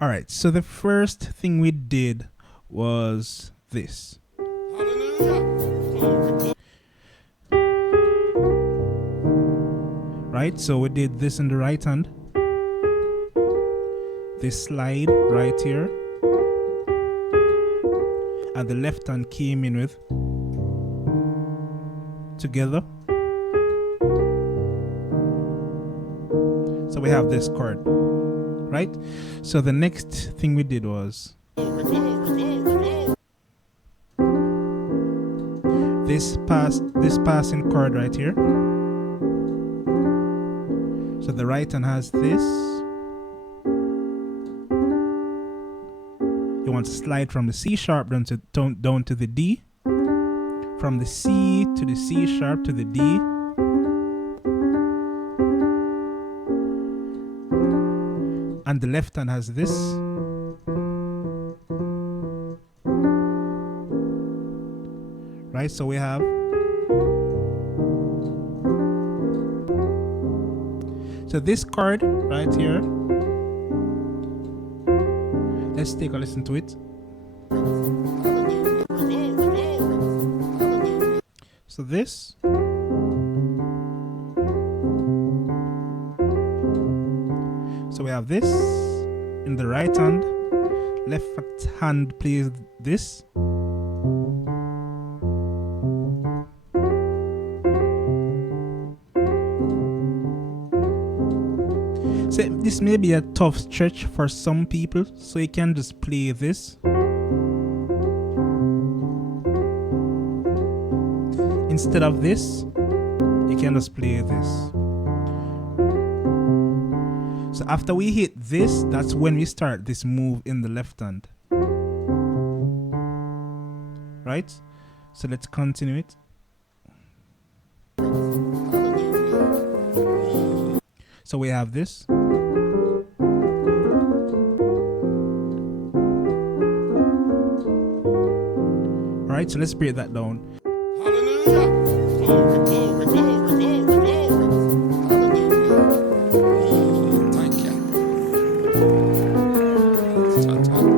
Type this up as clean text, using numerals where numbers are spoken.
All right, so the first thing we did was this. Right, so we did this in the right hand. This slide right here. And the left hand came in with together. So we have this chord, right? So the next thing we did was this passing chord right here. So the right hand has this. You want to slide from the C sharp down to the D. From the C to the C sharp to the D. And the left hand has this. Right, so we have. So this chord right here. Let's take a listen to it. So this. So we have this in the right hand. Left hand plays this. So this may be a tough stretch for some people, so you can just play this. Instead of this, you can just play this. So after we hit this, that's when we start this move in the left hand. Right? So let's continue it. So we have this. Alright, so let's break that down. Hallelujah. Glory, glory, glory, glory, glory. Hallelujah. Thank you. Ta-ta.